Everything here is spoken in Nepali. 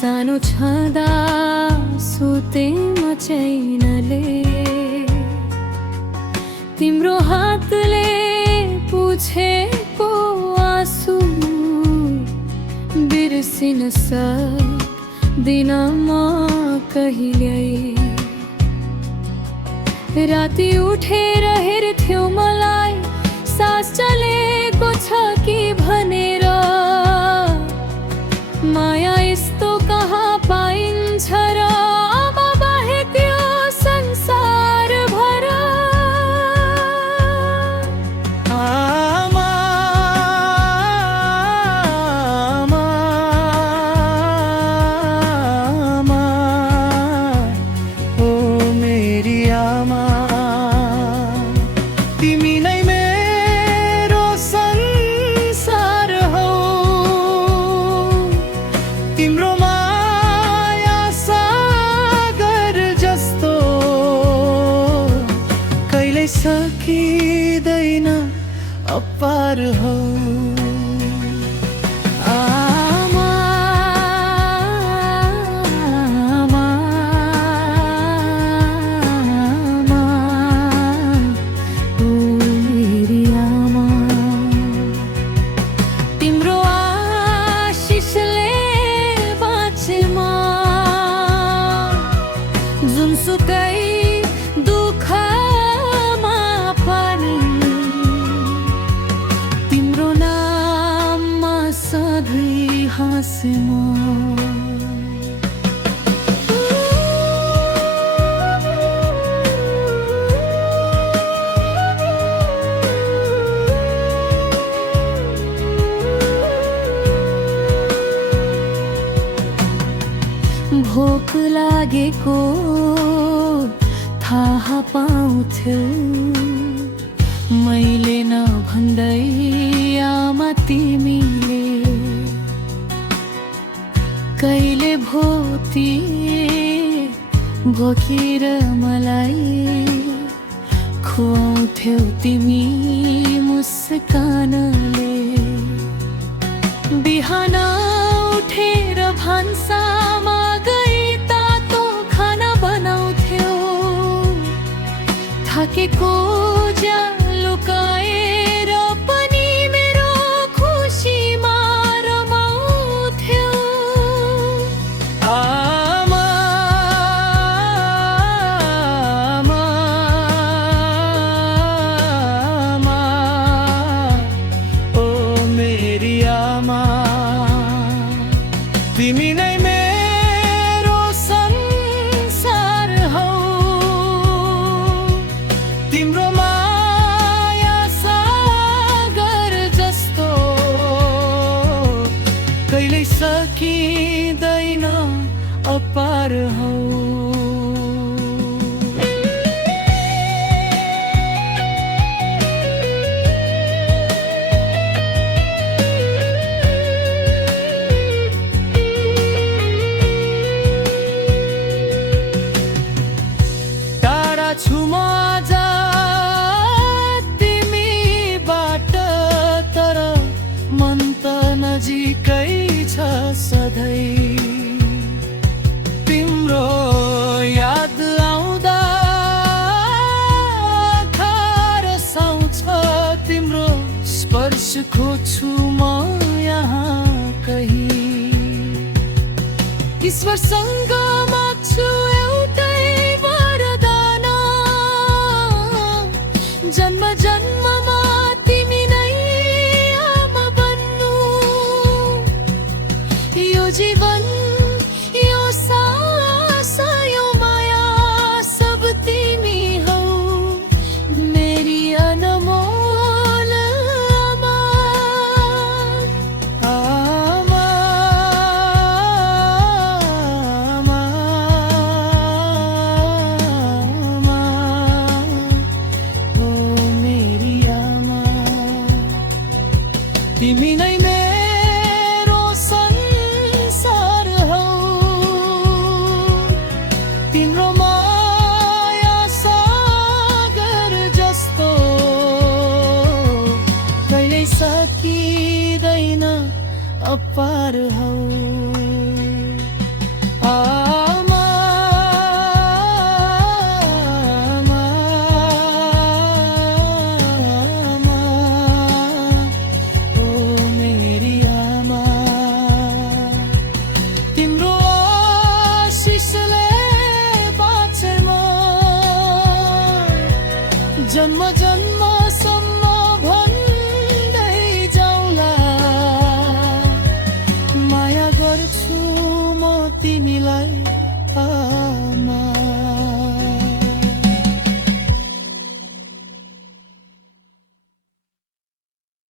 सानो छँदा सुते म चैनले तिम्रो हातले पुछेको आँसु बिर्सिन सक्दिन म कहिल्यै। राति उठेर हेर्थ्यौ मलाई सास चलेको छ कि भनेर, माया यस्तो कहाँ पाइन्छ र आमा बाहेक यो संसार भर। आमा, आमा, आमा, ओ मेरी आमा, तिमी नै मेरो संसार हौ। तिम्रो माया सागर जस्तो कहिल्यै सकिँदैन अपार हौ। आमा, आमा, आमा, ओ मेरी आमा, तिम्रो आशिषले बाँचे म जुनसुकै दुःखमा पनि। तिम्रो नाममा सधैँ हाँसे म। भोक लागेको थाहा पाउँथ्यो मैले नभन्दै आमा तिमीले। कहिले भोती भोकेर मलाई खुवाउँथ्यौ तिमी मुस्कानले। बिहान उठेर भान्सामा गई तातो खाना बनाउँथ्यौ, थाकेको ज्यान लुकाएर पनि मेरो खुसीमा रमाउँथ्यौ। आमा, आमा, आमा, ओ मेरी आमा, तिमी नै मेरो संसार हौ। तिम्रो माया सागर जस्तो कहिल्यै सकिँदैन अपार हौ। टाढा छु म आज तिमीबाट, तर मन त नजिकै छ सधैँ। तिम्रो याद आउँदा आँखा रसाउँछ, तिम्रो स्पर्श खोज्छु म यहाँ कहीँ। ईश्वरसँग माग्छु एउटै वरदान, जन्म जन्ममा तिमी नै आमा बन्नु। यो जीवन यो सास यो माया सब तिमी हौ मेरी अनमोल आमा। आमा, आमा, आमा, ओ मेरी आमा, तिमी नै मेरो संसार हौ। तिम्रो माया सागर जस्तो कहिल्यै सकिँदैन अपार हौ।